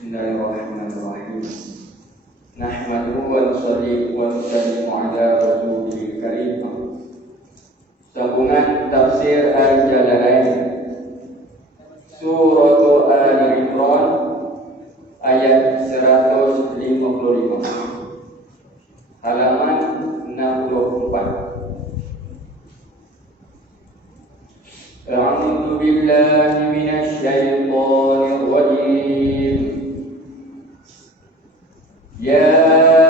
Bismillahirrahmanirrahim. Nahmaduhu wa nusalli wa nusallimu ala rasulil karim. Sambungan tafsir Al-Jalalain Surah Ali Imran ayat 155 halaman 64. A'udzu billahi minasy syaithanir rajim. Ya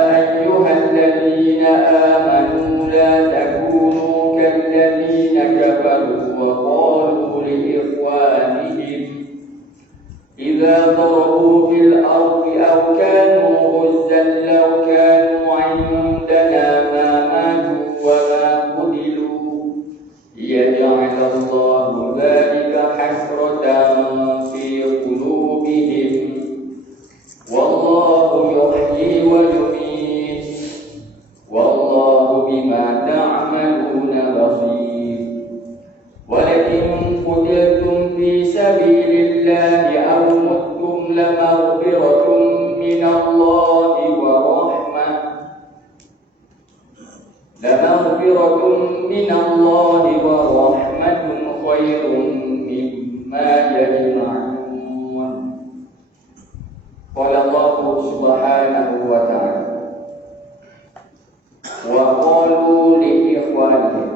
ayyuhalladzina amanu la takunu kalladzina kafaru wa qalu li ikhwanihim idza darabu fil ardi aw kanu ghuzzan law kanu 'indana ma matu wa ma qudilu yaj'alallahu dhalika hasratan fi qulubihim wallahu yuhyi wa yumiit wallahu bima ta'maluna basir. Walakin qutiltum fi sabilillahi aw muttum lamaghfiratun minallahi wa rahmah khairun mimma yajma'un. Qala Allah subhanahu wa ta'ala wa qalu li ikhwanihim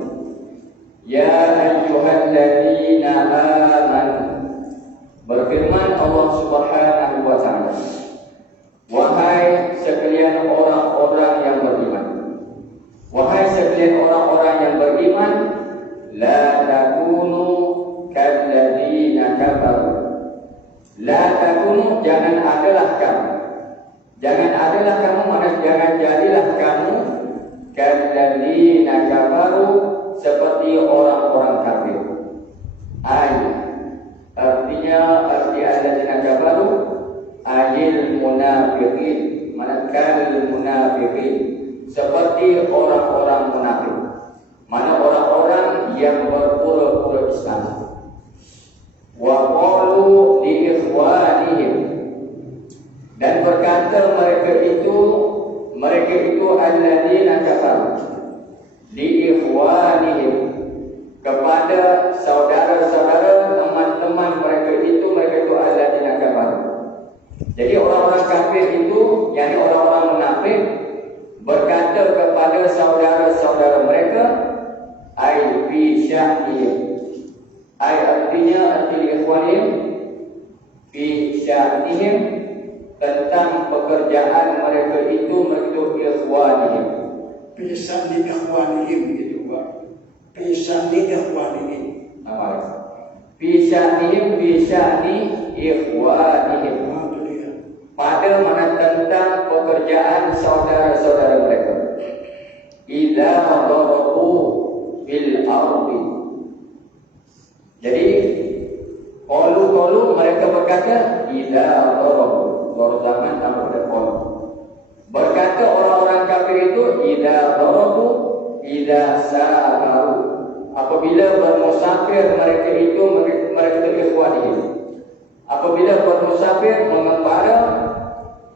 ya ayyuhalladzina amanu. Berfirman Allah subhanahu wa ta'ala, wahai sekalian orang-orang yang beriman, wahai sekalian orang-orang yang beriman, la takunu kalladzina kafaru. La takunu, jangan adalah kamu. Jangan adalah kamu, maksudnya jangan jadilah kamu kalladzina kafaru, seperti orang-orang kafir. Artinya arti alladzina kafaru ayil munafiqin, mana kal munafiqin, seperti orang-orang munafik, mana orang-orang yang berpura-pura Islam. Wa qalu li ikhwanihim, dan berkata mereka itu alladzina kafaru li ikhwanihim, kepada saudara-saudara teman-teman mereka itu alladzina kafaru. Jadi orang-orang kafir itu, yakni orang-orang munafik, berkata kepada saudara-saudara mereka ai fi sya'nihim, ai artinya arti ikhwanihim fi sya'nihim, tentang pekerjaan mereka itu ikhwanihim. Fi sya'ni ikhwanihim gitu Pak. Fi sya'ni ikhwanihim. Fi sya'nihim fi sya'ni ikhwanihim. Pada mana tentang pekerjaan saudara-saudara mereka. Idza darabu fil ardi. Jadi qalu mereka berkata idza darabu, zaman tanpa ada qalu. Berkata orang-orang kafir itu idza darabu, idza safaru, apabila bermusafir mereka itu mereka ikhwanihim. Apabila bermusafir mengembara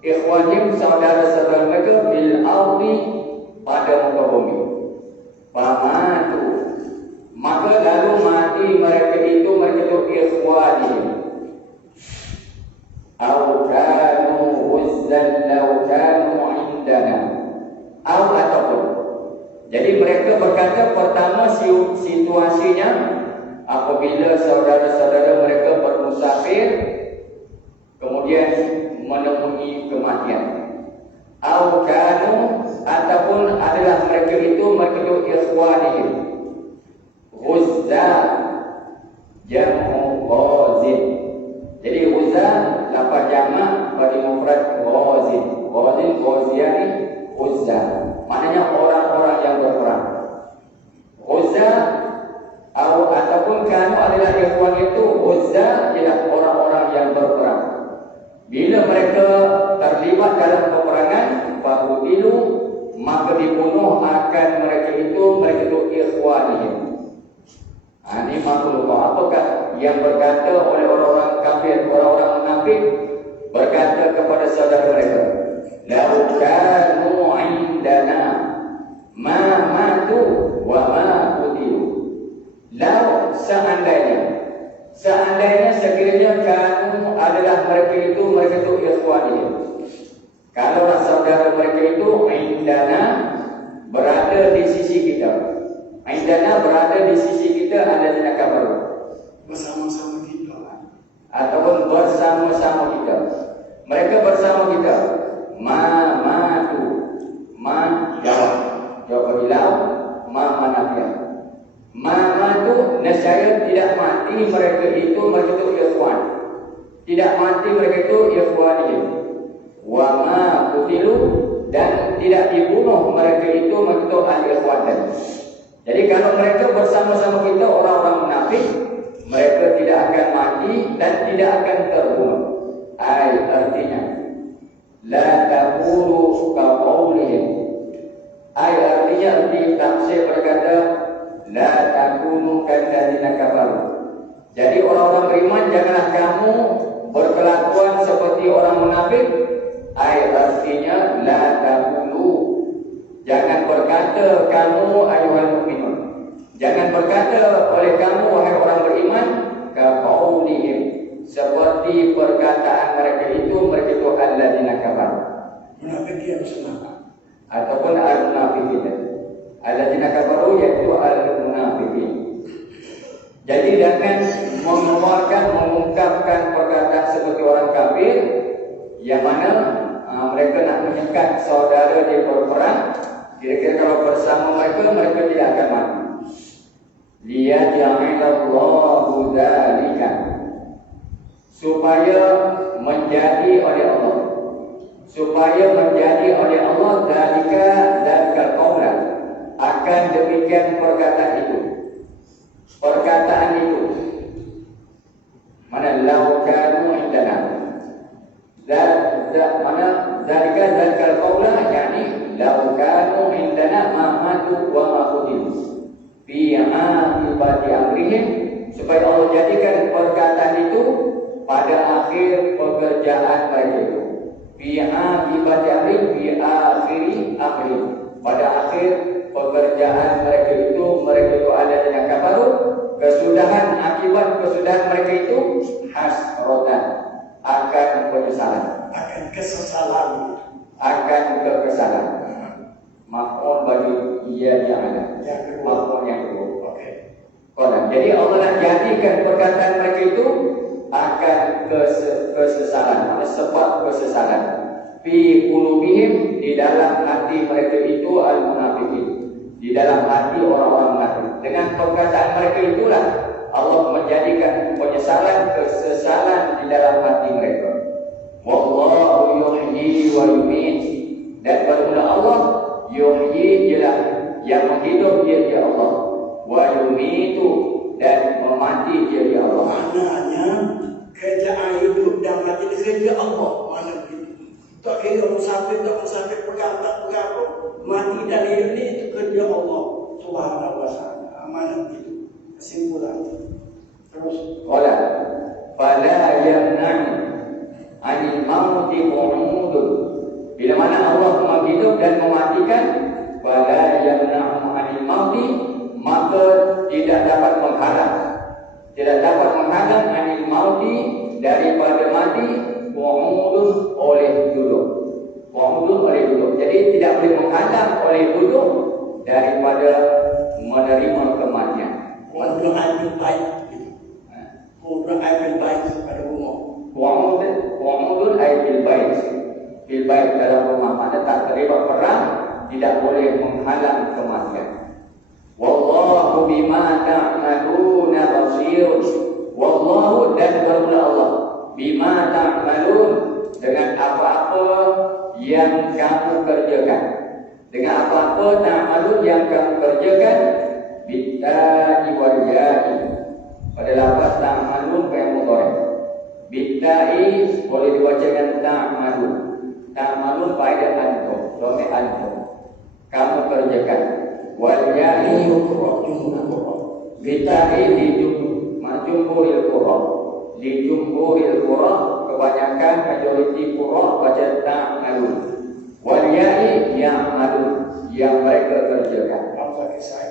ikhwanihim, saudara-saudara mereka bil ardi, pada muka bumi. Pamatu, maka lalu mati mereka itu ikhwanihim. Au kanu uzzan law kanu indana, au ataupun. Jadi mereka berkata pertama situasinya apabila saudara-saudara mereka bermusafir kemudian menemui kematian. Au kanu, ataupun adalah mereka itu ikhwanihim. Uzza jamu ghazin. Jadi uzza lafaz jamak bagi mufrad ghazin. Ghaziani uzza, maknanya orang-orang yang berperang. Uzza ataupun kanu adalah ikhwan itu, uzza ialah orang-orang yang berperang. Bila mereka terlibat dalam peperangan, faqutilu, maka dibunuh akan mereka itu ikhwanihim. Ini makhluk apakah yang berkata oleh orang-orang kafir, orang-orang munafik, berkata kepada saudara mereka, "Lau kanu indana ma matu wa ma qutilu." Lau seandainya sekiranya kamu adalah mereka itu ikhwanihim. Kalau saudara mereka itu indana, berada di sisi kita. Indana berada di sisi kita, alladzina kafaru, bersama-sama kita ataupun bersama-sama kita. Mereka bersama kita. Matu, jawab bilang manafiyah. Matu, nescaya tidak mati mereka itu ikhwan. Tidak mati mereka itu ikhwanihim. Wa ma qutilu, dan tidak dibunuh mereka itu al-ikhwan tadi. Jadi kalau mereka bersama-sama kita orang-orang munafik, mereka tidak akan mati dan tidak akan terbunuh. Artinya la takunu ka qaulihim. Artinya tafsir berkata la takunu kalladzina kafaru. Jadi orang-orang beriman, janganlah kamu berkelakuan seperti orang munafik. Artinya la takunu, jangan berkata kamu ayuhal mukminun, jangan berkata oleh kamu wahai orang beriman, ka qaulihim, seperti perkataan mereka itu alladzina kafaru, munafik yang senang, ataupun al-munafiqin. Alladzina kafaru yaitu al-munafiqin. Jadi jangan mengungkapkan perkataan seperti orang kafir, yang mana mereka nak menyekat saudara di berperang. Kira-kira kalau bersama mereka tidak akan mati. Liyaj'alallahu dzalika, supaya menjadi oleh Allah dzalika qaulan, akan demikian perkataan itu mana lau kanu indana, dzalika qaulan, yakni lau kanu indana ma matu wa ma qutilu fi aqibati amrihim, supaya Allah jadikan perkataan itu pada akhir pekerjaan mereka itu. Fi aqibati amrihim, fi akhiri amrihim, pada akhir pekerjaan mereka itu alladzina kafaru, akibat kesudahan mereka itu hasratan, akan penyesalan, akan kekesalan. Maf'ul bagi ia yang ada. Maf'ul yang kedua. Okey. Jadi Allah nak jadikan perkataan mereka itu akan kesesalan, sebab kesesalan. Fi qulubihim, di dalam hati mereka itu al-munafiqin, di dalam hati orang-orang munafik. Dengan perkataan mereka itulah Allah menjadikan penyesalan, kesesalan di dalam hati mereka. Wallahu yuhyi wa yumiit, dan bermula Allah yuhyi, ialah yang menghidup, dia Allah. Wa yumiitu, dan memati, dia Allah. Maknanya kerjaan hidup dan mati kerja Allah. Mana begitu? Tak kira musafir perkata mati dan hidup ni itu kerja Allah Subhanahu wa taala. Mana begitu? Kesimpulan. Terus qala fala yamna'u 'anil mauti qu'udun. Bila mana Allah menghidup dan mematikan, fala yamna'u 'anil mauti, maka tidak dapat menghalang 'anil mauti, daripada mati, qu'udun, oleh duduk. Jadi tidak boleh menghalang oleh duduk daripada menerima kematian. Qudun abil bait. Qudun abil bait pada rumah. Qudun abil bait. Bil bait dalam rumah, mana tak terlibat perang, tidak boleh menghalang kematian. Wallahu bima ta'maluna basir. Wallahu, dan bermula Allah, bima ta'malun, dengan apa-apa yang kamu kerjakan. Dengan apa-apa ta'malun yang kamu kerjakan, bitta'i wal ya'i, pada lafaz ta'malun yang mudhari'. Bitta'i boleh dibaca dengan ta'malun. Ta'malun faedah antum, dhamir antum, kamu kerjakan. Wal ya'i bitta'i di jumhuril qurra, di jumhuril qura, kebanyakan majoriti qura baca ta'malun. Wal ya'i ya'malun, yang mereka kerjakan. Hamzah Kisai.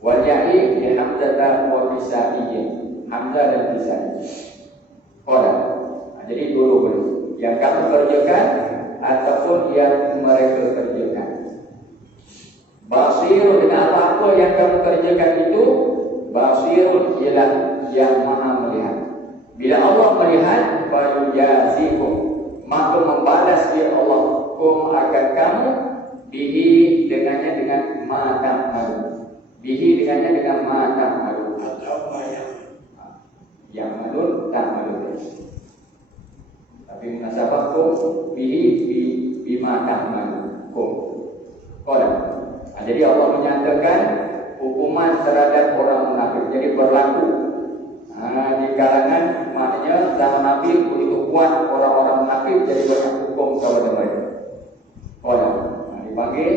Wal ya'i bi hamzah wa kisaiyin, hamzah dan kisai. Jadi dulu boleh yang kamu kerjakan ataupun yang mereka kerjakan. Basir dengan apa-apa yang kamu kerjakan itu, basirun ialah yang maha melihat. Bila Allah melihat, fayujazikum, maka membalas dia Allah kum akan kamu bihi dengannya dengan mata malu. Bihi dengannya dengan mata malu. Atau mayang. Yang malu tak malu. Tapi munasabah kum bihi bima tak malu kum. Jadi Allah menyatakan hukuman terhadap orang munafik. Jadi berlaku di kalangan, maknanya zaman Nabi begitu kuat orang-orang munafik, jadi banyak hukum kepada mereka. Dipanggil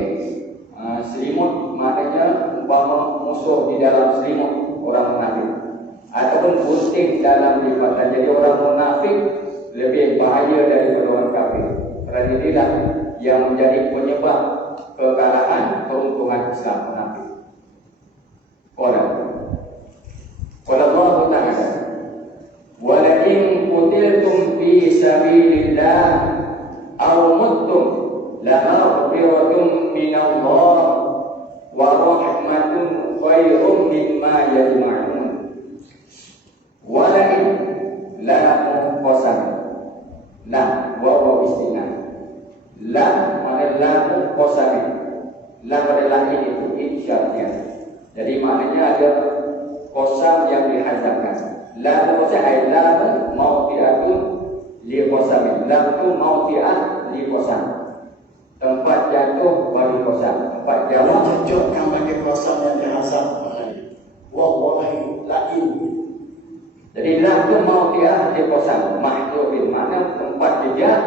selimut, maknanya umpama musuh di dalam selimut orang munafik, ataupun gunting dalam lipatan. Jadi orang munafik lebih bahaya daripada orang kafir. Kerana inilah yang menjadi penyebab kekalahan peruntungan Islam munafik. Qala Allah Ta'ala, wa la in qutiltum fi sabilillah aw muttum la maghfiratun min Allah wa rahmatun khairum mimma yajma'un. Wa la in la qasam la wa istinah. La mana la qasam, la pada la ini insyaallah. Jadi maknanya ada qasam yang dihazafkan. La qasam ay la mawdi'atun li qasam. La tu mawdi'at li qasam, tempat jatuh bagi qasam, tempat jatuh. Tunjukkan bagi qasam yang dihazaf. Wallahi la'in. Jadi la tu mawdi'at li qasam, mahdhuf bil makna tempat jejak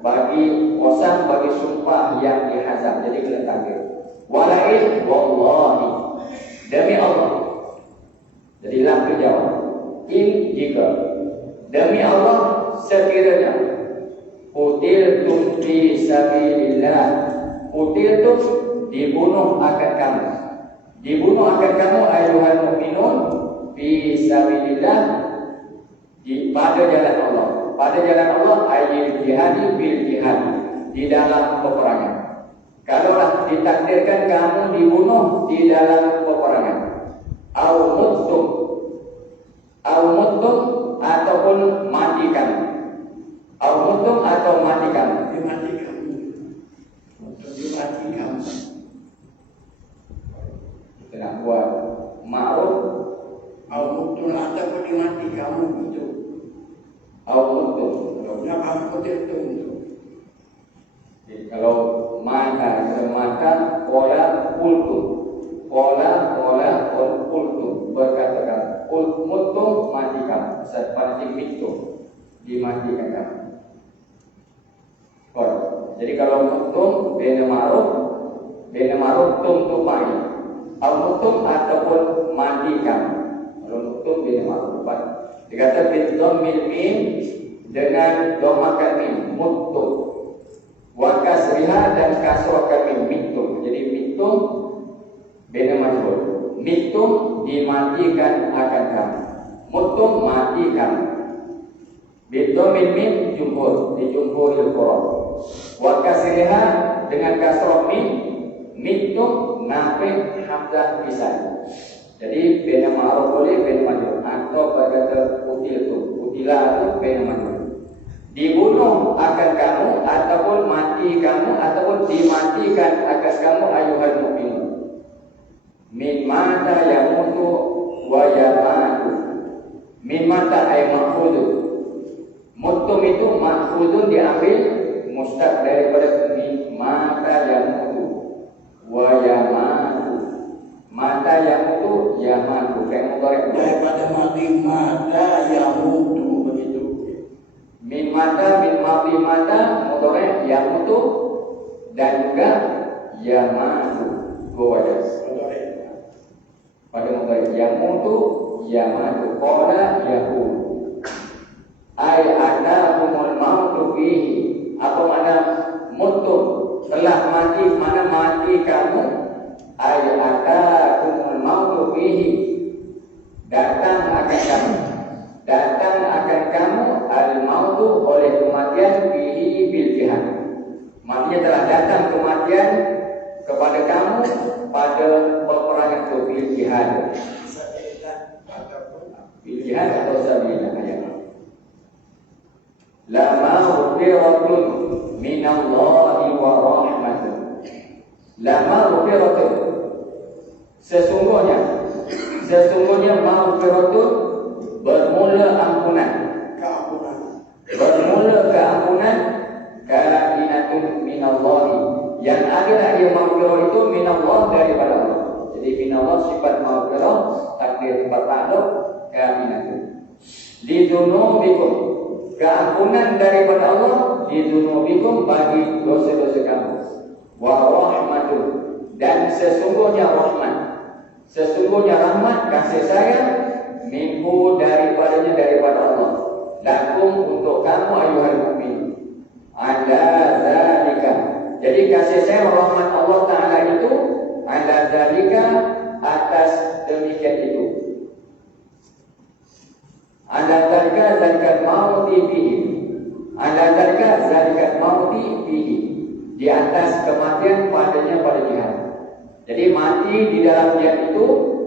bagi qasam, bagi sumpah yang dihazaf. Jadi kena tanggil. Walain wallahi, demi Allah. Jadi lam tu jawab. In jika demi Allah sekiranya qutiltum fi sabilillah, qutiltum dibunuh akan kamu, dibunuh akan kamu ayuhal mukminun fi sabilillah, pada jalan Allah. Pada jalan Allah ayil jihadi bil jihad, di dalam peperangan. Kalaulah ditakdirkan kamu dibunuh di dalam peperangan, au muttum ataupun matikan, au muttum atau matikan, Dimatikan. Untuk dimatikan. kena buat ma'ruf, Au muttum ataupun dimatikan itu. au muttum. Kenapa qutiltum itu? Jadi kalau mata kola kultum, kola kultum, berkatakan kultum matikan, sepanjang itu dimatikan kamu. Jadi kalau mutum bina ma'ruf tum baik, al mutum ataupun matikan. Kalau mutum bina ma'ruf, dikata bidom mim dengan domakan mim mutum. Wa kasriha dan kasrokan min mitum. Jadi mitum bina majhul. Mitum dimatikan akan kamu, mutum matikan. Bidomil min jumhur, di jumhuril qura. Wa kasriha dengan kasroh min, mitum nafi hamzah pisah. Jadi bina ma'ruf boleh, bina majhul, atau berkata util tu, utila itu bina majhul. Dibunuh akan kamu ataupun mati kamu ataupun dimatikan atas kamu ayuhal mukminun. Min mata yamutu wa yamatu. Min mata ay mahfudun. Mutum itu mahfudun diambil mustaq daripada min mata yamutu wa yamatu. Mata yamutu yamatu. Daripada mati mata yamutu. Min mata, min mati mata, mudhari yang mutu dan juga yamatu. Gowadas. Pada mudhari yang mutu, yamatu. Qala yaqul. jihad. Maksudnya telah datang kematian kepada kamu pada peperangan itu bil jihad. Bil jihad atau sabilillah ayat. Lama ufiratun minallahi wa rahmatun. Lama ufiratun, sesungguhnya ma'firatun bermula ampunan. Bermula keampunan kainatun minallahi, yang adalah ia maghfirah itu minallah, daripada Allah. Jadi minallah sifat maghfirah, takdir tempat takluk, kainatun lidunubikum, keampunan daripada Allah, lidunubikum, bagi dosa-dosa kamu. Wa rahmatun, dan sesungguhnya rahmat, kasih sayang, minhu, daripadanya, daripada Allah, lakum, untuk kamu ayuhal mukmin. Ala zalika, jadi kasih sayang rahmat Allah Ta'ala itu ala zalika, atas demikian itu. Ala zalika zalikat mauti bihi, ala zalika zalikat mauti bihi, di atas kematian padanya pada jihad. Jadi mati di dalam jihad itu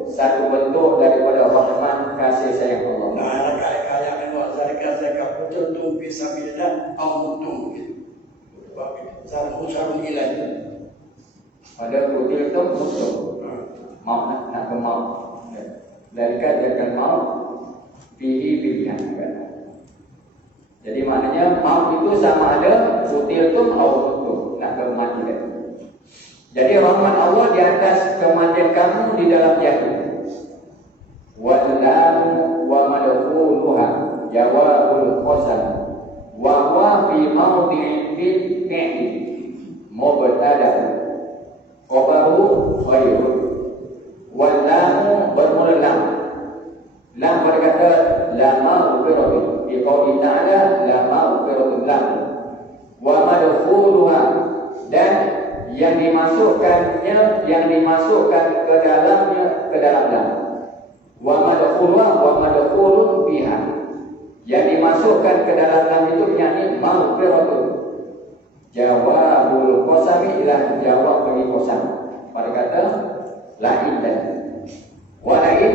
satu bentuk daripada rahmat kasih sayang Allah. Nah, kayak kalau zalika betul tu bisa bila amutu gitu. Sebab usaha nilai. Pada kutil itu musuh. Mau nak ke mau. Zalika zalikat mau bihi bilihan. Jadi maknanya mau itu sama ada kutil itu atau nak ke mati kan. Jadi rahmat Allah di atas kematian kamu di dalam jihad. Wallahu wa madkhuluha jawabul qasam wa huwa fi mawdi'in bil fi'l mubtada khabaru khairun. Wallahu bermula lam berkata lama ubirobi di qauli ta'ala lama ubirobi lam wa madkhuluha, dan yang dimasukkannya, yang dimasukkan ke dalamnya, ke dalam lam. Wa madkhulun biha, yang dimasukkan ke dalam lam itu yakni maghfiratun. Jawabul qasami ila jawab bagi qasam. Pada kata lain dan wa lain,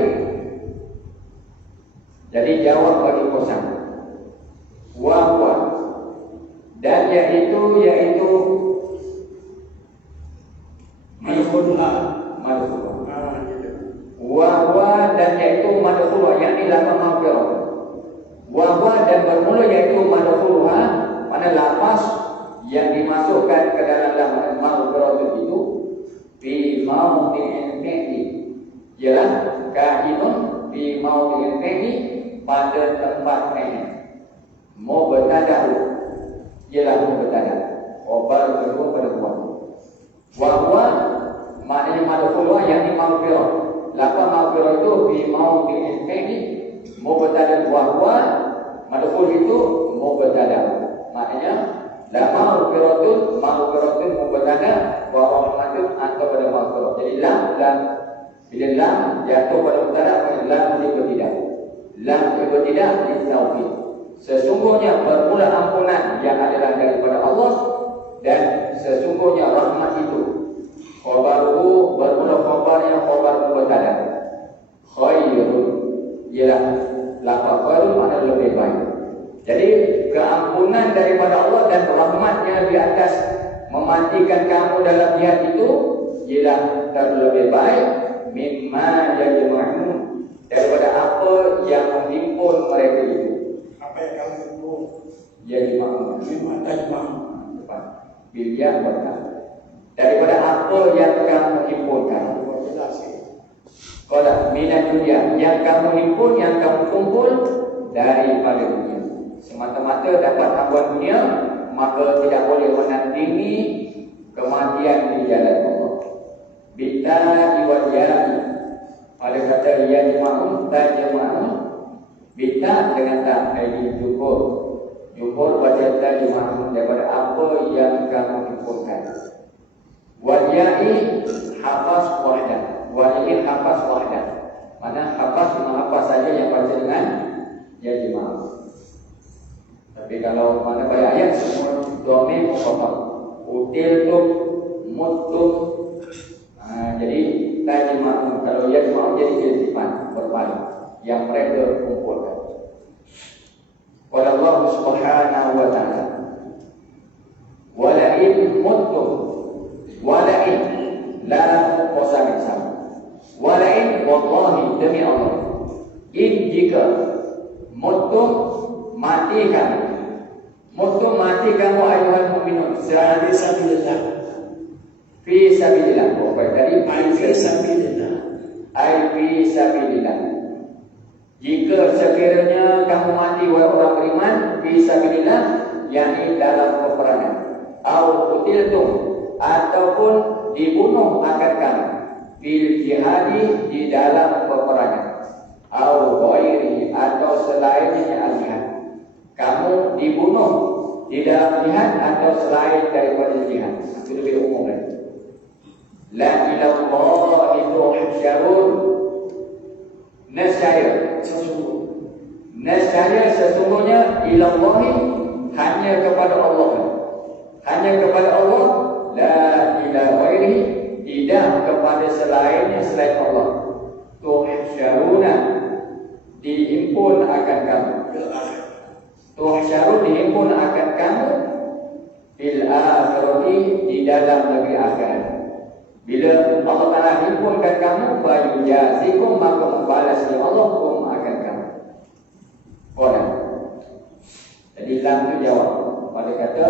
jadi jawab bagi qasam. Wa huwa, dan yaitu madkhulha, wa dan yaitu madkhulha, yakni lafaz maghfirah. Wa dan bermula yaitu madkhulha, mana lafaz yang dimasukkan ke dalam lafaz maghfirah itu fi mawdi'in fi'li, ialah kainun fi mawdi'in fi'li, pada tempat fi'il. Mubtada'u, ialah mubtada', khabar kedua pada buah. Wa maknanya madkhulha yakni maghfirah. Lafaz maghfirah itu bi mawdi'in fi'li mubtada wa madkhul itu mubtada. Maknanya la maghfiratun mubtada wa rahmatun atau pada maghfirah. Jadi lam bila lam jatuh pada mubtada, lam tidak. Lam tidak ditauhid. Sesungguhnya bermula ampunan yang adalah daripada Allah, dan sesungguhnya rahmat itu. Khabaruhu bermula khabarnya khabar mubtada. Khairun, ialah lafaz khairun makna lebih baik. Jadi keampunan daripada Allah dan rahmatnya di atas mematikan kamu dalam jihad itu ialah terlebih baik mimma yajma'un, daripada apa yang menghimpun mereka itu. Apa yang kamu himpun? Yajma'un, Mimma tajma'un. Bibiak berkata, daripada apa yang kamu himpunkan. Kalau minat dunia, yang kamu himpun, yang kamu kumpul daripada dunia. Semata-mata dapat hamba dunia, maka tidak boleh menandingi kematian di jalan Allah. Bitta'i wal ya'i, pada kata yajma'un, tajma'un. Bitta' dengan tak, ini syukur. Syukur baca tajma'un, daripada apa yang kamu himpunkan. Wal ya'i hafaz wahdah. Wal ya'i hafaz wahdah. Mana hafaz cuma hafaz saja yang baca dengan yajma'un. Tapi kalau mana banyak ayat semua dhamir mukhaffaf. Qutiltum, muttum. Jadi tajma'un, kalau yajma'un jadi jiltifan, berpaling yang mereka kumpulkan. Qala Allah Subhanahu wa ta'ala, wala'in muttum, wala'in la qasam sama. Wala'in wallahi demi Allah, in jika muttum mati kamu, muttum mati kamu ayuhal mu'minun Fi sabilillah. fi sabilillah. Baik, dari Fi sabilillah. ai fi sabilillah. Jika sekiranya kamu mati wahai orang beriman fi sabilillah, yakni dalam peperangan, au qutiltum ataupun dibunuh akan kamu fil jihadi di dalam peperangan, au ghairi atau selainnya al-jihad. Kamu dibunuh di dalam jihad atau selain daripada jihad. Itu lebih umum kan. La ilallah itu hasyarun. Nescaya sesungguhnya ilallahi hanya kepada Allah. Hanya kepada Allah. La ilaha ghairihi, tidak kepada selainnya selain Allah. Tuhsyaruna, dihimpun akan kamu. Tuhsyarun, dihimpun akan kamu bil akhirati, di dalam negeri akhirat. Bila Allah Ta'ala himpunkan kamu, fayujazikum, maka membalasnya Allah kum akan kamu. Qala. Jadi lam itu jawab pada kata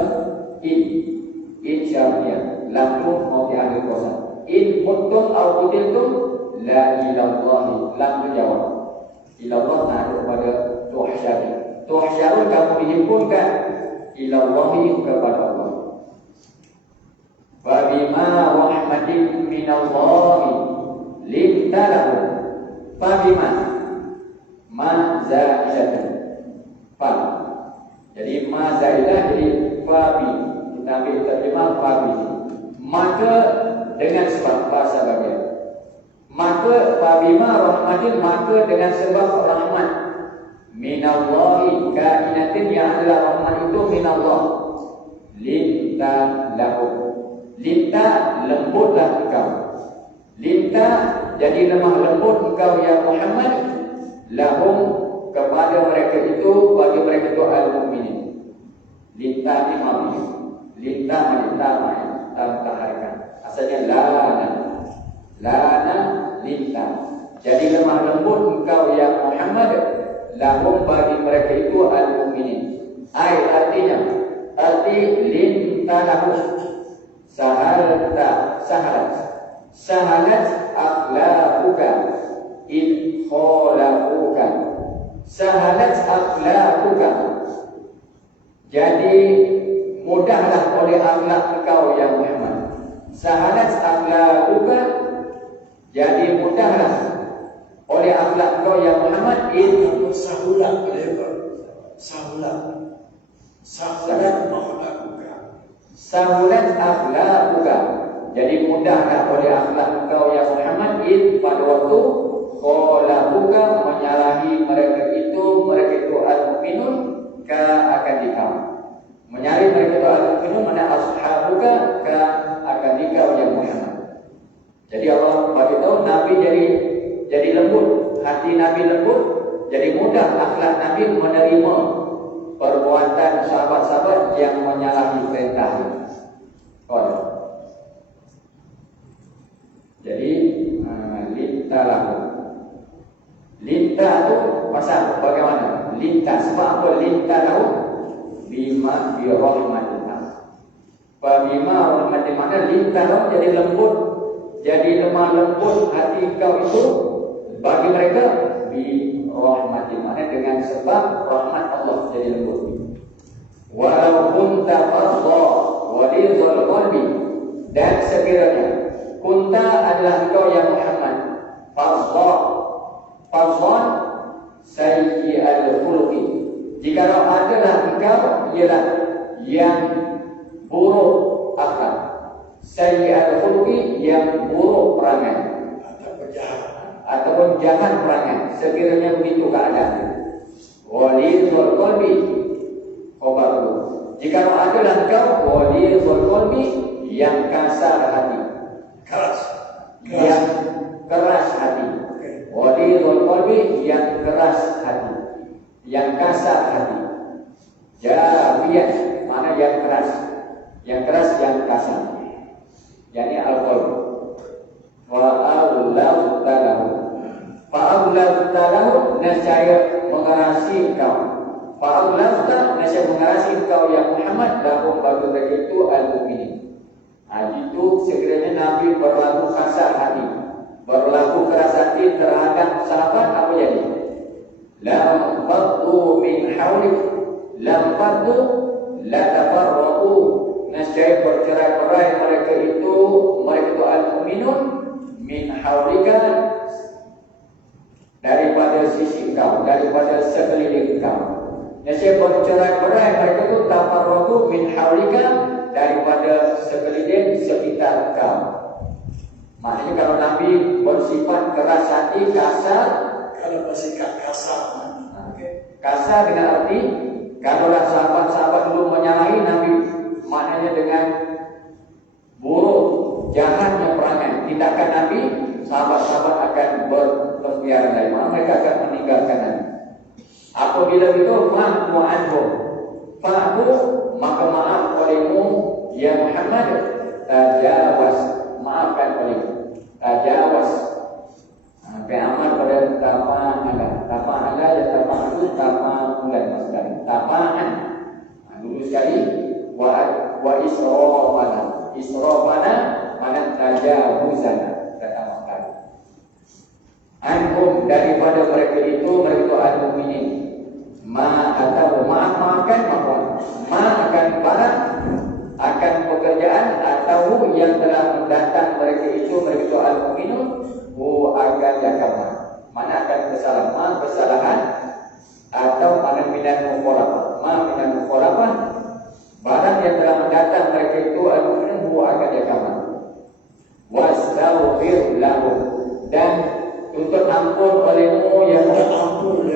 in syartiyah. Lam itu mau diambil kuasa. In kuntum au qutiltum la ilallahi. Lam itu jawab. Ilallah ta'ala pada tuhsyarun. Tuhsyarun, kamu dihimpunkan ilallahi, kepada Allah. Fabima rahmatin minallahi lintalahu. Fabima ma zaidah. Fa. Jadi ma zaidah, jadi fabi. Kita ambil terjemah fabi. Maka dengan sebab bahasa bagian. Maka fabima rahmatin, maka dengan sebab rahmat minallahi, kainatin yang adalah rahmat itu minallah. Lintalahu. Linta, lembutlah engkau. Linta, jadi lemah lembut engkau ya Muhammad. Lahum, kepada mereka itu, bagi mereka itu al-mu'minin. Linta ni mami. Linta manita mai, tamtaharikan. Asalnya lana. Lana linta. Jadi lemah lembut engkau ya Muhammad. Lahum, bagi mereka itu al-mu'minin. Ai, artinya, arti linta lahu. Sahalat akhlaquka in khalaquka. Sahalat akhlaquka, jadi mudahlah oleh akhlak engkau ya Muhammad. Sahalat akhlaquka, jadi mudahlah oleh akhlak engkau ya Muhammad. In sahulat sahulat akhlaquka. Sahulat akhlaquka, jadi mudahlah oleh akhlak engkau ya Muhammad. In, pada waktu khalaquka, menyalahi mereka itu al-mu'minun, ka akan dikau. Menyalahi mereka itu al-mu'minun, mana ashabuka, ka akan dikau ya Muhammad. Jadi Allah bagi tahu Nabi jadi lembut, hati Nabi lembut, jadi mudah akhlak Nabi menerima perbuatan sahabat-sahabat yang menyalahi perintah. Jadi lintalahu. Linta itu pasal bagaimana? Linta, sebab apa lintalahu? Bima bi rahmatillah. Bima rahmatillah, mana lintalahu jadi lembut, jadi lemah lembut hati kau itu bagi mereka bi rahmatillah, dengan sebab rahmat Allah jadi lembut. Walau kunta fadha walidhul qalbi, dan sekiranya kunta adalah engkau ya Muhammad fadhan sayyi'al khuluqi, jikalau adalah engkau ialah yang buruk akhlak, sayyi'al khuluqi, yang buruk perangai ataupun jahat perangai, sekiranya begitu keadaan. Walidhul qalbi, khabaru, Jika adalah engkau ghalidhul qalbi, yang kasar hati, Keras. yang keras hati. Ghalidhul qalbi, yang keras hati, yang kasar hati. Jafiyah, mana yang keras, yang kasar. Yani al-qalb. Fa'aulawta lahu, nescaya mengerasi engkau. Fa'aulawta, nescaya mengerasi engkau ya Muhammad, lahum bagi mereka itu al-mu'minin. Itu sekiranya Nabi berlaku kasar hati, berlaku keras hati terhadap sahabat, apa jadi? Lam faddu min hawlik, lam faddu la tafarraqu, nescaya bercerai-berai mereka itu al-mu'minun min hawlika, daripada sisi engkau, daripada sekeliling engkau. Nescaya bercerai-berai mereka itu tafarraqu min hawlika, daripada sekeliling sekitar engkau. Maknanya kalau Nabi bersifat keras hati, kasar, Kalau bersikap kasar, kasar dengan arti kalaulah sahabat-sahabat dulu menyalahi Nabi, maknanya dengan buruk, jahatnya perangai tindakan Nabi, sahabat-sahabat akan bertempiaran dari mana, mereka akan meninggalkan Nabi. Apabila itu fa'fu anhum, fa'fu, maka maaf olehmu ya Muhammad, tajawaz, maafkan olehmu, tajawaz. Amal pada tapaan dan tapaan itu tapamulan sekali. Tapaan dulu sekali wa israfana mana tajawuzana pertama kali. Anhum, daripada mereka itu al-mu'minin. Maafkan akan barang, akan pekerjaan atau yang telah mendatang mereka itu al-mu'minun, akan yakama, mana akan kesalahan atau mana minat mukhalafah, barang yang telah mendatang mereka itu al-mu'minun akan yakama. Wastaghfir lahum, dan tuntut ampun olehmu ya Muhammad,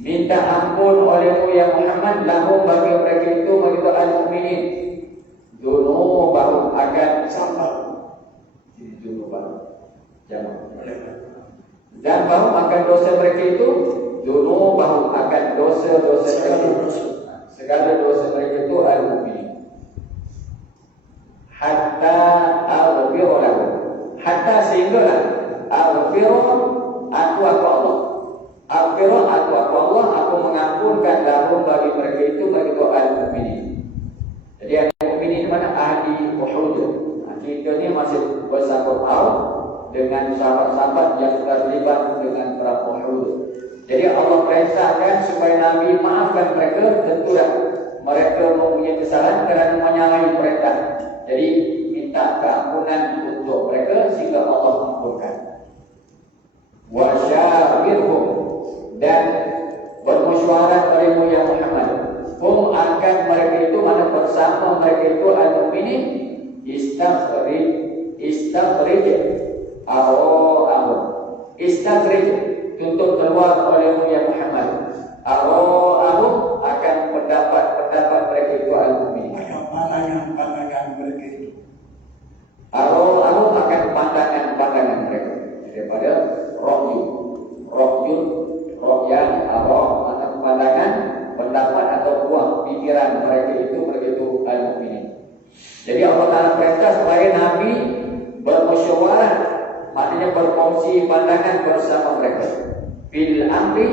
minta ampun olehmu ya Muhammad, lahum bagi mereka itu al-mu'minin, dzunubahum, akan sampah dan bahu akan dosa mereka itu, dzunubahum, akan dosa-dosa mereka, segala dosa mereka itu al-mu'minin. Hatta aghfira lahum, hatta sehinggalah aghfira, aku Allah, aghfira aku Allah, aku mengampunkan lahum bagi mereka itu al-mu'minin. Jadi al-mu'minin mana? Ahli Uhud. Kita ni masih bersangkut paut dengan sahabat-sahabat yang terlibat dengan perang Uhud. Jadi Allah perintahkan supaya Nabi maafkan mereka. Tentulah mereka mempunyai kesalahan kerana menyalahi perintah. Jadi minta keampunan untuk mereka sehingga Allah ampunkan. Wa syawirhum, dan bermusyawarah olehmu ya Muhammad, hum, akan mereka itu mana bersama mereka itu al-mu'minin, istakhrij, tuntut keluar olehmu ya Muhammad, akan pendapat mereka itu al-mu'minin, pandangan mereka itu, akan pandangan mereka, daripada ro'yan, pandangan, pendapat atau buah pikiran mereka itu al-mu'minin. Jadi Allah Ta'ala perintah supaya Nabi bermusyawarah, maknanya berkongsi pandangan bersama mereka. Bil amri,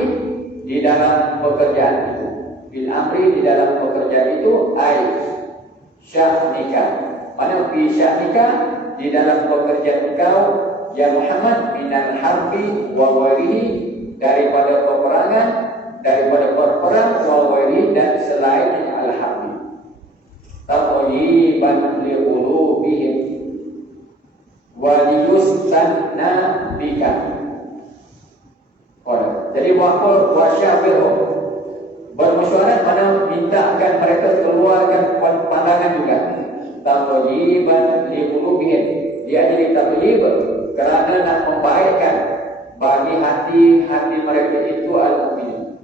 di dalam pekerjaan itu. Bil amri, di dalam pekerjaan itu, sya'nika. Mana fi sya'nika, di dalam pekerjaan engkau ya Muhammad, minal harbi wa ghairihi, daripada peperangan, daripada berperang, wa ghairihi, dan selain al-harbi. Taqliban li qulubihim wa liyustanna bika. Jadi wasyafirhum, bermusyawarah, mana mintakan mereka keluarkan pandangan juga. Taqliban li qulubihim, dia jadi taqlib kerana nak membaikkan bagi hati mereka itu al-mu'minin.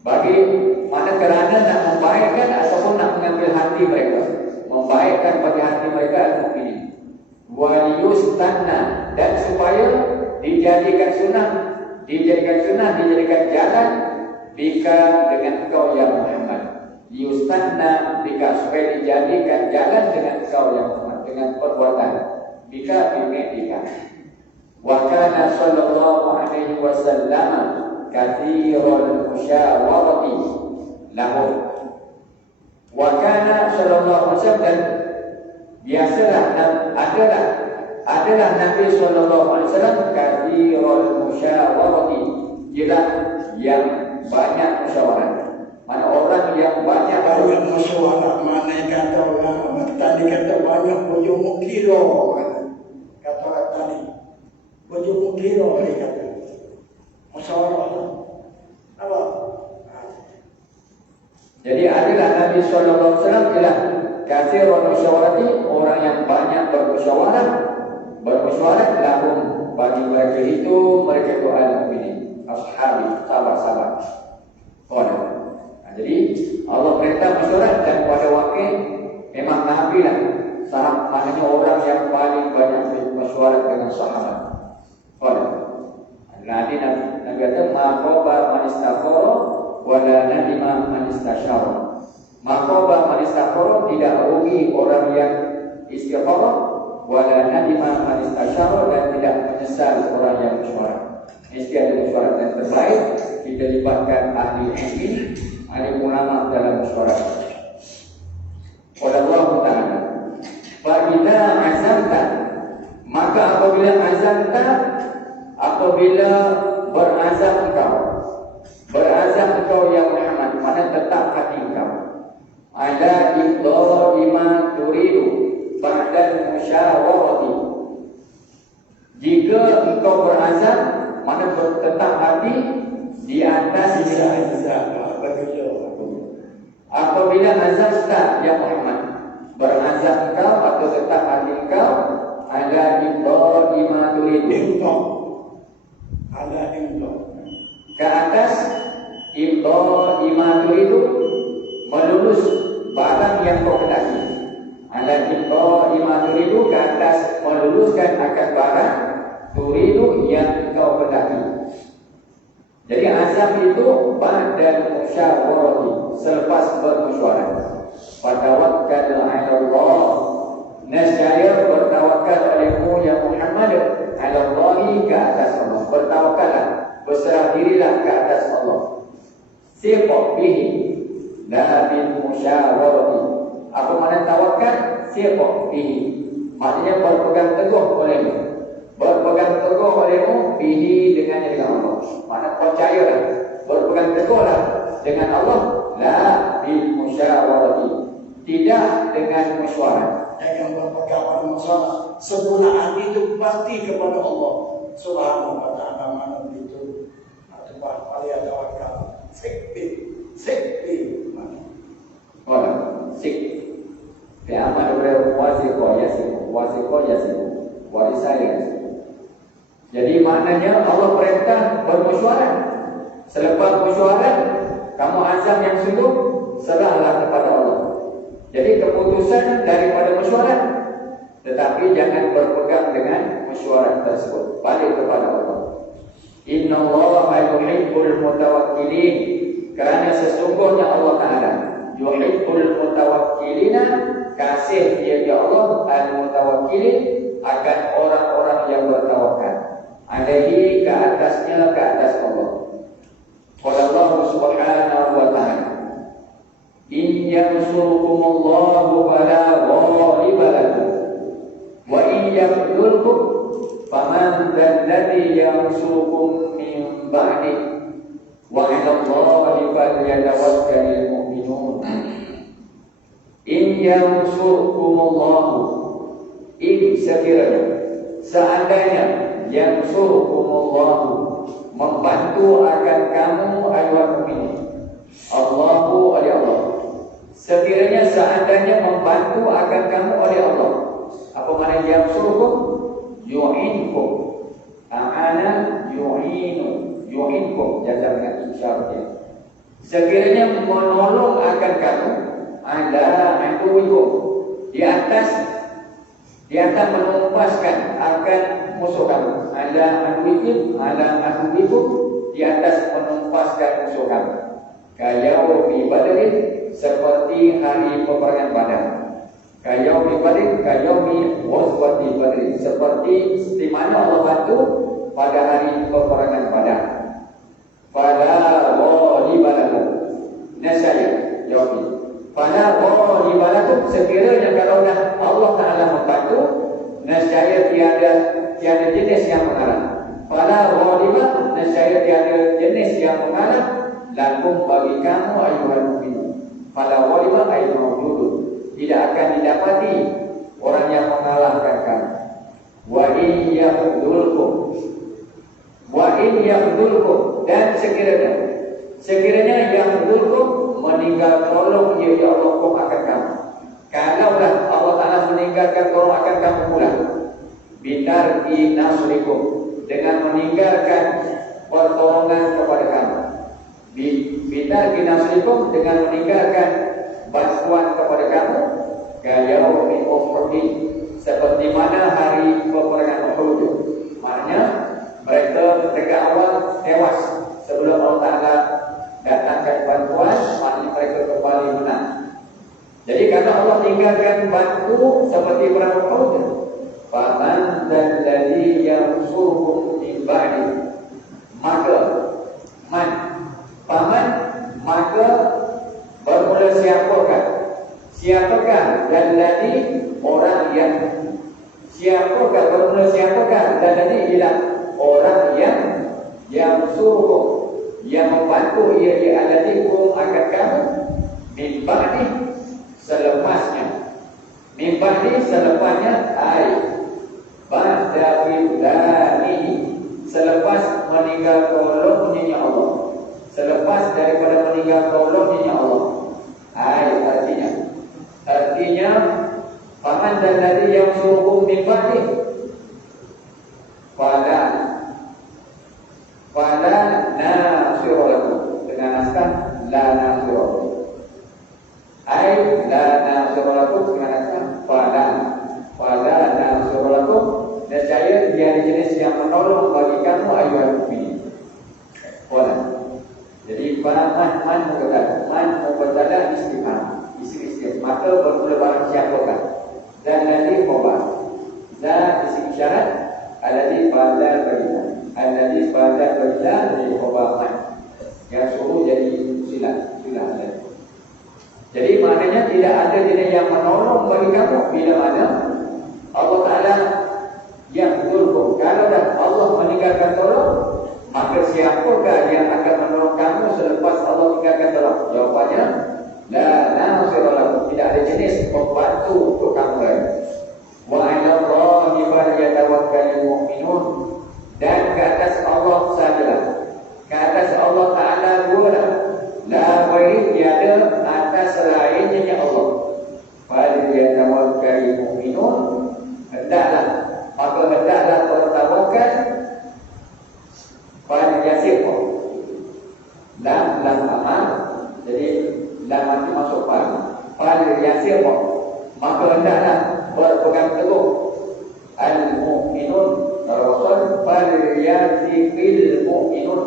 Bagi mana kerana nak membaikkan ataupun nak mengambil hati mereka, membaikkan bagi hati mereka al-mukminin. Waliyustanna, dan supaya dijadikan sunnah, dijadikan jalan bika dengan kau ya Muhammad. Yustanna bika, supaya dijadikan jalan dengan kau ya Muhammad, dengan perbuatan bika bika. Wa kana sallallahu alaihi wasallam katsirul musyawarati lahum. Wa kana sallallahu alaihi wasallam, dan biasalah dan adalah Nabi sallallahu alaihi wasallam katsirul musyawarati, ialah yang banyak musyawarah. Mana orang yang banyak musyawarah, mana kata orang tadi kata banyak bujung kilo, kata orang tadi bujung kilo dia kata musyawarah apa? Jadi adalah Nabi sallallahu alaihi wasallam ialah katsirul musyawarati, orang yang banyak bermusyawarah lahum, bagi mereka itu al-mukminin, ashabi, sahabat-sahabat. Jadi Allah perintah musyawarah, dan pada wakil memang Nabi lah sahabat, maknanya orang yang paling banyak bermusyawarah dengan sahabat. Nabi kata maqaba man istakhara wala nadima man istasyara. Maqaba man istakhara, tidak rugi orang yang istikharah, wala nadima man istasyara, dan tidak menyesal orang yang musyawarah. Mesti ada musyawarah yang terbaik, kita libatkan ahli ilmu, ahli ulama dalam musyawarah. Wallahu ta'ala. Fa idza azamta, maka apabila azamta, apabila berazam engkau ya Muhammad, mana tetap hati engkau ada iqdar lima turidu ba'da musyawarati. Jika engkau berazam, mana tetap hati di atas apabila azamta ya Muhammad, berazam engkau atau tetap hati engkau ada iqdar lima turidu, ada imdad ke atas imdad itu melulus barang yang kau kendaki. Ada imdad itu ke atas meluluskan akan barang turidu yang kau kendaki. Jadi azam itu ba'da musyawarati, selepas bermusyawarah. Fatawakkal 'ala Allah, nescaya bertawakal olehmu ya Muhammad, 'ala Allahi, ke atas Allah. Bertawakallah, berserah dirilah ke atas Allah. Siqah bihi la bil musyawarati. Apa makna tawakal? Siqah bihi, maksudnya berpegang teguh olehmu. Berpegang teguh olehmu bihi, dengan Allah. Makna percayalah, berpegang teguhlah dengan Allah. La bil musyawarati, tidak dengan musyawarah. Jangan berpegang pada musyawarah. Semula hati itu pasti kepada Allah Subhanahu wa ta'ala. Mana begitu atau paling tawakal sikpi mana sik ya amal boleh wasiko yasiku warisaya. Jadi maknanya Allah perintah bermusyawarah. Selepas musyawarah kamu azam yang sungguh, serahlah kepada Allah. Jadi keputusan daripada musyawarah, tetapi jangan berpegang dengan musyawarah tersebut, balik kepada Allah. Innallaha yuhibbul mutawakkilin, kerana sesungguhnya Allah Ta'ala yuhibbul mutawakkilina, kasih dia ya Allah al-mutawakkilin, akan orang-orang yang bertawakal alaihi, ke atasnya, ke atas Allah. Qala Allah Subhanahu wa ta'ala, in yansurkumullahu fala ghaliba lakum wa in yakhdhulkum faman dzalladzi yansurukum min ba'di wa 'ala Allahi falyatawakkalul mu'minun. In yansurkumullahu, in sekiranya, seandainya, yansurkumullahu, membantu akan kamu ayuhan mukminin. Allahu oleh Allah. Sekiranya seandainya membantu akan kamu oleh Allah. Apa makna yansurkum? Yu'inkum. A'ana yu'inu. Yu'inkum, jaza dengan isyaratnya. sekiranya menolong akan kamu ala aduwikum di atas menumpaskan akan musuh kamu, ala aduwikum di atas menumpaskan musuh kamu. Kayaumi Badrin, seperti hari peperangan Badar. Kayaumi Badrin, kayaumi waswati Badrin, seperti di mana Allah bantu pada hari peperangan Badar. Fala ghalibalakum, nasaya jawab. Fala ghalibalakum, sekiranya kalau dah Allah Taala membantu, nasaya tiada jenis yang mengalah. Fala ghalibalakum, nasaya tiada jenis yang mengalah. Lakum bagi kamu ayuhan mukmin. Fala ghaliba ay mawjudun, tidak akan didapati orang yang mengalahkan kamu. Wa in yakhdhulkum, dan sekiranya yakhdhulkum meninggal tolong dia ya Allah akan kamu. Kalaulah Allah Taala meninggalkan tolong akan kamu pula, bitarki nasrikum, dengan meninggalkan pertolongan kepada kamu. Bitarki nasrikum, dengan meninggalkan bantuan kepada kamu. Kayaumi Uhud, seperti mana hari peperangan Uhud. Maknanya mereka tegak awal tewas sebelum Allah Taala datangkan bantuan, maknanya mereka kembali menang. Jadi karena Allah tinggalkan bantu seperti perang Uhud, faman dzalladzi yansurukum min ba'di, maka bermula siapakah dan lagi orang yang bermula dan lagi ialah orang yang suruh, yang membantu ia alladzi kum akan kamu min ba'di, selepasnya ai ba'da billahi, selepas meninggal tolongnya Allah, selepas daripada meninggal tolongnya Allah. Artinya paman dan dari yang suruh min ba'di pada nasiro lakum, dengan naskah la nasiro, la nasiro lakum, dengan naskah pada nasiro lakum, nescaya dia jenis yang menolong bagi kamu ayuhan mukminin. Jadi man mubadalah istiqam, maka bermula barang siapakah, dan nanti khobar, dan isi syarat alladhi pada berita dari khobar man, yang suruh jadi silah. Jadi maknanya tidak ada jenis yang menolong bagi kamu bila mana Allah Taala yang betul. Kalau dah Allah meninggalkan tolong, maka siapakah yang akan menolong kamu selepas Allah tinggalkan tolong? Jawapannya la nasira lakum, tidak ada jenis pembantu untuk kamu lagi. Wa 'ala Allahi falyatawakkalul mu'minun, dan ke atas Allah sajalah, ke atas Allah Taala pula, la ghairi, tiada atas lainnya Allah. Falyatawakkalul mu'minun, hendaklah bertawakal pada yasir. Lam amal, jadi lam mati masuk pada yasir, maka hendaklah berpegang teguh al-mu'minun rasul pada yasiril mu'minun,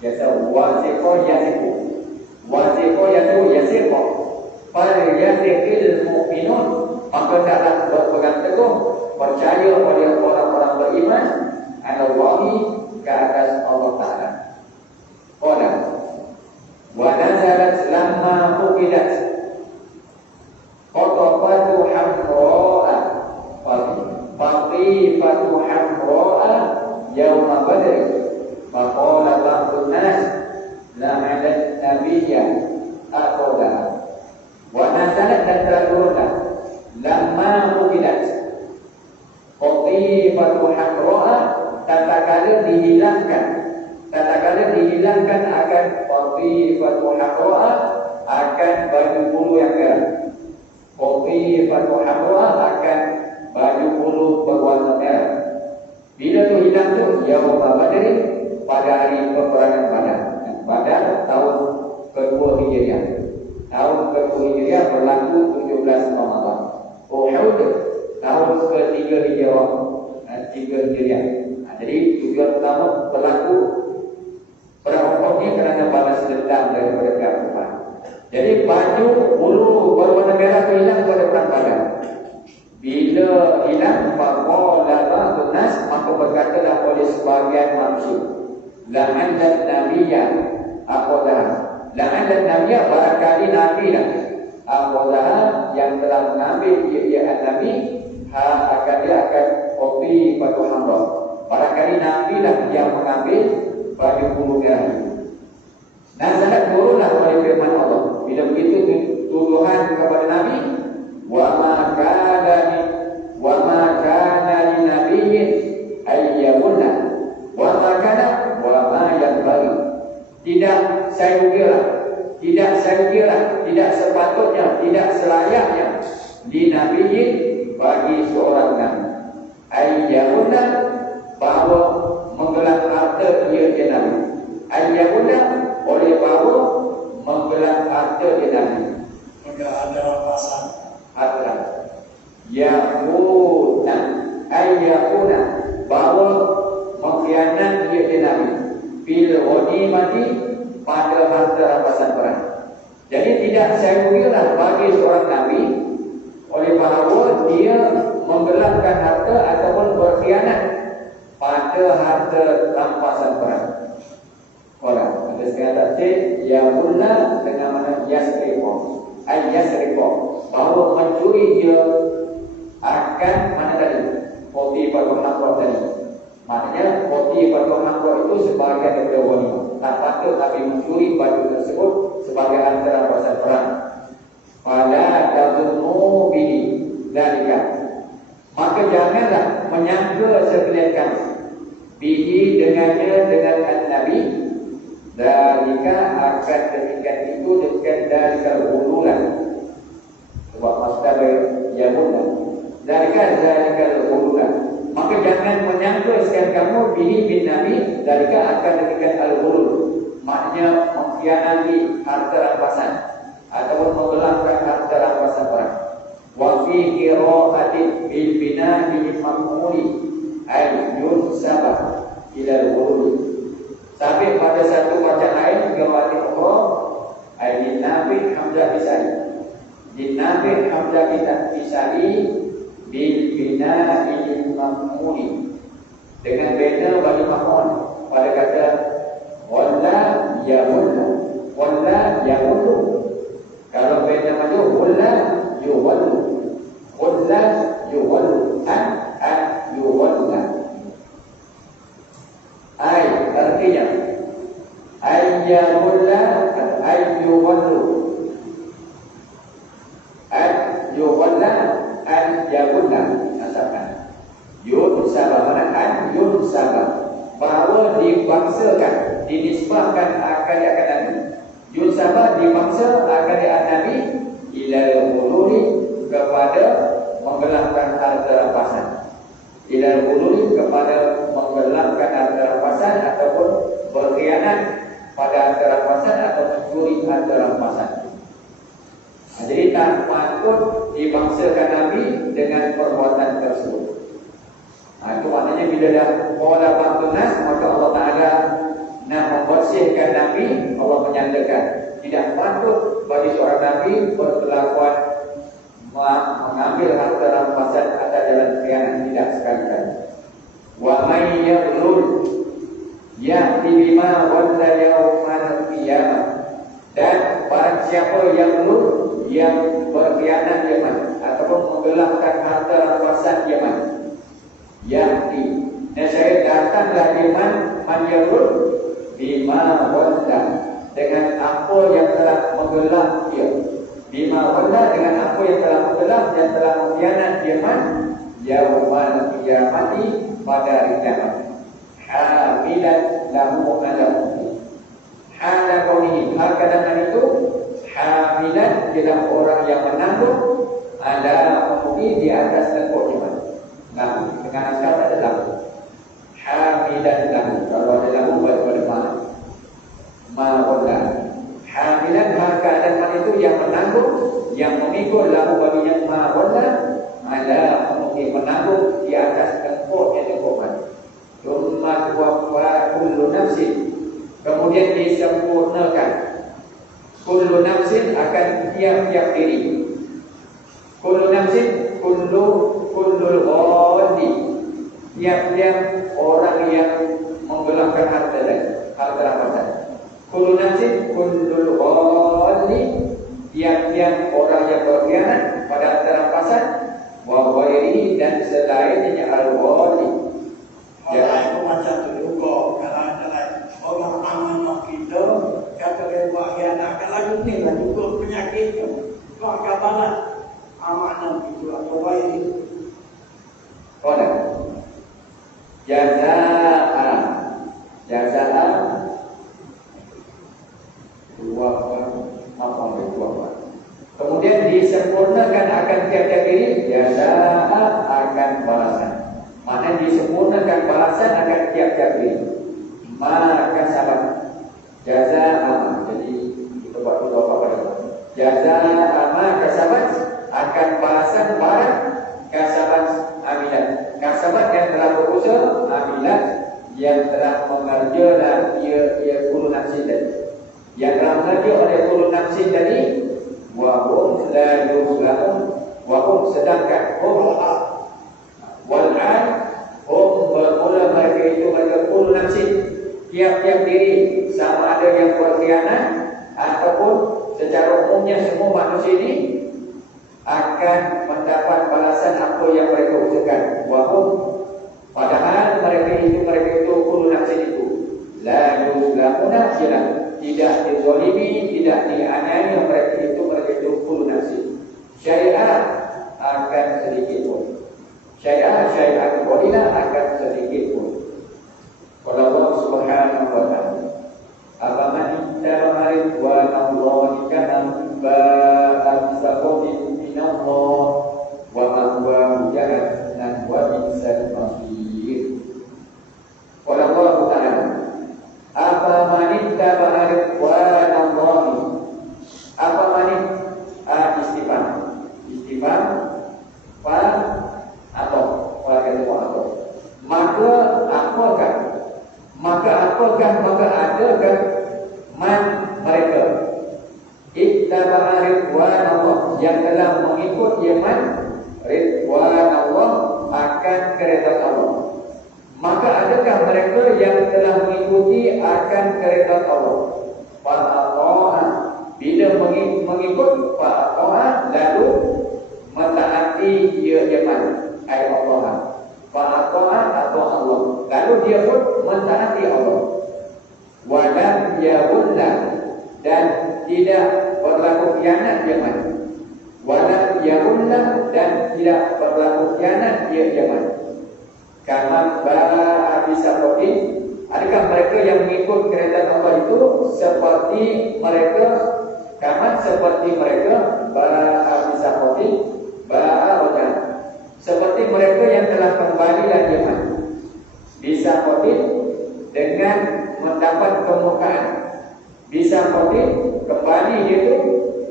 yasa wasiko yasir pada yasiril mu'minun, maka hendaklah berpegang teguh, percaya oleh orang-orang beriman Allahi, ke atas Allah Ta'ala. Wa nazalat lamma fuqidat qatafatu hamra'a faqifatu hamra'a yawma badr, faqala ba'dun nas la'adat nabiyya aqoda. Wa nazalat, dan terturunlah lamma fuqidat qatifatu hamra'a, tatkala dihilangkan akan qatifatu hamra'a, akan baju bulu yang merah. Qatifatu hamra'a, akan baju bulu berwarna merah. Bila tu hilang tu, yaum Badr, pada hari peperangan Badar. Badar tahun berlaku 17 Ramadan. Uhud tahun ke-3 Hijrah, 3 Hijriah. Jadi tujuan utama berlaku perang Uhud ini kerana balas dendam daripada kafir. Jadi baju bulu berwarna merah itu hilang pada perang Badar. Bila hilang, faqala nas, maka berkatalah oleh sebagian manusia, la'anna nabiyya aqadah. La'anna nabiyya, barangkali nabi lah, aqadah yang telah mengambil ia nabi, dia akan kopi baju hamra. Barangkali nabi lah yang mengambil baju bulu merah. Nazalat turunlah oleh firman Allah. Bila begitu tuduhan kepada Nabi, wa ma kana li nabiyyin ayyamuna wa ma kana wa ma yanbaghi. Tidak saya kira, tidak sepatutnya, tidak selayaknya li nabiyyin, bagi seorang nabi, ayyamuna, bahawa menggelar harta dia nabi. Ayyamuna, oleh bahawa menggelar harta dia nabi. Maka ada rampasan. Harta yakuna, ayyakuna, bahawa mengkhianat dia nabi bil ghanimati, pada harta rampasan perang. Jadi tidak saya kira bagi seorang nabi oleh bahawa dia menggelapkan harta ataupun berkhianat pada harta rampasan perang. Orang ada sekali tafsir yakuna dengan mana yasriqo, yasriqo, bahawa mencuri dia akan mana tadi? Kopi pada makhluk tadi. Maknanya kopi pada makhluk itu sebagai daripada wanita. Tak patut tapi mencuri baju tersebut sebagai harta rampasan perang. Pada tazunnu bihi dzalika, maka janganlah menyangka sekalian kamu bihi dengannya, dengan an-nabi, dzalika akan demikian itu dengan dzalika hululan. Sebab masdar yamuna, dzalika hululan. Maka jangan menyangka sekalian kamu bihi bin nabi, dzalika akan demikian al-hulul, maknanya mengkhianati harta rampasan ataupun menggelapkan harta rampasan perang. Wa fi qira'atin bil bina'i bil maf'uli ay yunsaba ila al-ghurur. Sampai pada satu bacaan lain qira'atin ukhra ay dinabi hamzah bisai. Dinabi hamzah bisai bil bina'i bil maf'uli, dengan bina bagi maf'ul pada kata walla yamullu, walla yamullu. Kalau beda maju walla yuwallu, walla yuwallu, yuwalla. Ay artinya ayyamulla, ayyuwallu, yuwalla, ayyamulla. Nasabkan yun sabah, mana yun sabah, bahawa dibangsakan, dinisbahkan akan nabi. Yun sabah dibangsa akan nabi ilal hululi, kepada menggelapkan harta rampasan. Ilal hululi, kepada menggelapkan harta rampasan ataupun berkhianat pada harta rampasan atau mencuri harta rampasan. Jadi tak patut dibangsakan nabi dengan perbuatan tersebut. Itu maknanya bila dah qala ba'dunas, maka Allah Ta'ala nak membersihkan nabi. Allah menyatakan tidak patut bagi seorang nabi berkelakuan mengambil harta rampasan atas jalan khianat, tidak sekali-kali. Wa may yaghlul ya'ti bima walla yawmal qiyamah, dan barang siapa yang lur, yang berkhianat Yaman ataupun menggelapkan harta rampasan Yaman, ya'ti, nescaya datanglah Yaman man yaghlul bima walla, dengan apa yang telah menggelap dia. Bima walla, dengan apa yang telah menggelap dan telah mengkhianat Yaman yaumal qiyamati, pada hari kiamat. Hamilan lahu alam, hala kaunihi, hal keadaan itu hamilan, ialah orang yang menanggung ala umumi, di atas tengkuk Yaman. Lahu dengan askar ada lahu, hamilan lahu, kalau ada lahu pada ma walla, hamilan, hal keadaan itu yang menanggung, yang memikul mengikut lahu baginya ma'wala ala mungkin menanggung di atas tengkuknya tengkuk mati. Rumah tuwafa kullu nafsin, kemudian disempurnakan kullu nafsin akan tiap-tiap diri. Kullu nafsin kullul ghadi, tiap-tiap orang yang menggelapkan harta rampasan. Kullu nafsin kullul ghadi, tiap-tiap orang yang berkhianat pada harta rampasan, wa ghairihi, dan selainnya al-ghadi. Orang itu macam tu juga. Kalau orang amanah kita kata dia buat khianat, kalau ni lah juga penyakit tu. Kau kabalah amanah itu atau wairi. Kodak jazaa dua apa. Kemudian disempurnakan akan tiap-tiap diri, jazaa akan balasan. Maknanya disempurnakan balasan akan tiap-tiap diri. Maka sahabat jazaa, jadi kita buat dulu apa pada jazaa maka sahabat akan balasan barang kasabat amilat. Kasabat yang telah berusaha, amilat yang telah mengerjakan ia kullu nafsin tadi. Yang telah mengerja oleh kullu nafsin tadi, wa hum la yuzlamun, wa hum sedangkan hum wal'an hum bermula mereka itu mereka kullu nafsin, tiap-tiap diri, sama ada yang berkhianat ataupun secara umumnya semua manusia ini akan mendapat balasan apa yang mereka usahakan. Wahum, padahal mereka itu kullu nafsin itu la yuzlamuna, tidak dizalimi, tidak dianiaya, mereka itu kullu nafsin. Syariat akan sedikit pun, syariat qalila akan sedikit pun. Qala Allah Subhanahu wa ta'ala, afaman ittaba ridwanallahi kaman ba'a bisaqatin minallah wa ma'wahu jahannam wa bi'sal masir. Qala Allah ta'ala, afaman ittaba ridwanallahi, afaman istifham fa atau maka adakah man mereka ittaba'a ridwanallah yang telah mengikut man ridwanallah akan keredaan Allah. Maka adakah mereka yang telah mengikuti akan keredaan Allah? Fa'ata'a, bila mengikut fa'ata'a lalu mentaati man ay Allah. Fa'ata'a atau Allah, lalu dia pun mentaati Allah. Walam yawullah, dan tidak berlaku khianat man. Walam yawullah, dan tidak berlaku khianat man. Kaman ba'a bisaqatin, adakah mereka yang mengikut keredaan Allah itu seperti mereka, kaman seperti mereka ba'a bisaqatin, ba'a rojan, seperti mereka yang telah kembali lagi bisaqatin dengan mendapat kemukaan. Bisaqatin kembali itu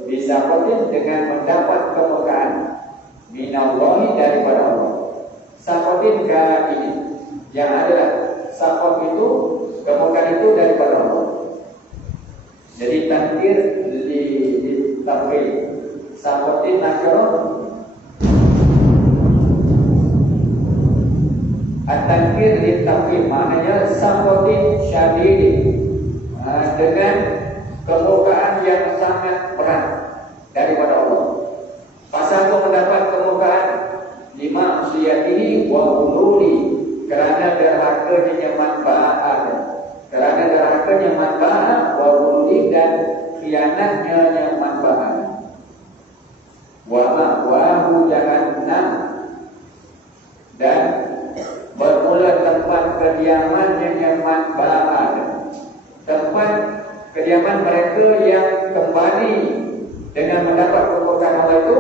bisaqatin dengan mendapat kemukaan minallahi daripada Allah. Saqatin ka ini yang adalah saqat itu kemukaan itu daripada Allah. Jadi takdir di tafsir saqatin nakirah, at-takdir di tafsir maknanya saqatin syadid, dengan kemukaan yang sangat berat daripada Allah. Pasal itu mendapat kemukaan lima siyatihi wa ululi, kerana derhakanya manfaat, kerana derhakanya manfaat wa ululi, dan khianatnya yang manfaat. Wa ma'wahu jahannam, dan bermula tempat kediamannya yang manfaat, tempat kediaman mereka yang kembali dengan mendapat kemukaan Allah itu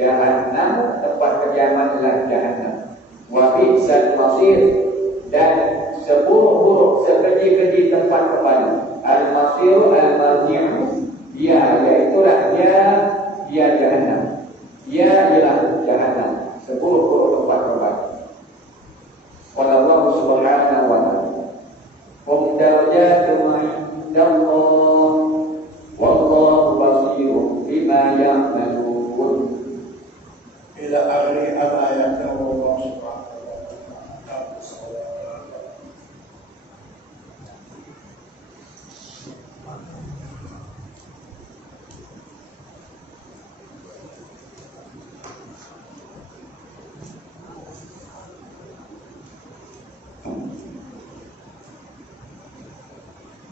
jahannam, tempat kediaman adalah jahannam. Wa bi'sal masir, dan seburuk-buruk sekeji-keji tempat kembali.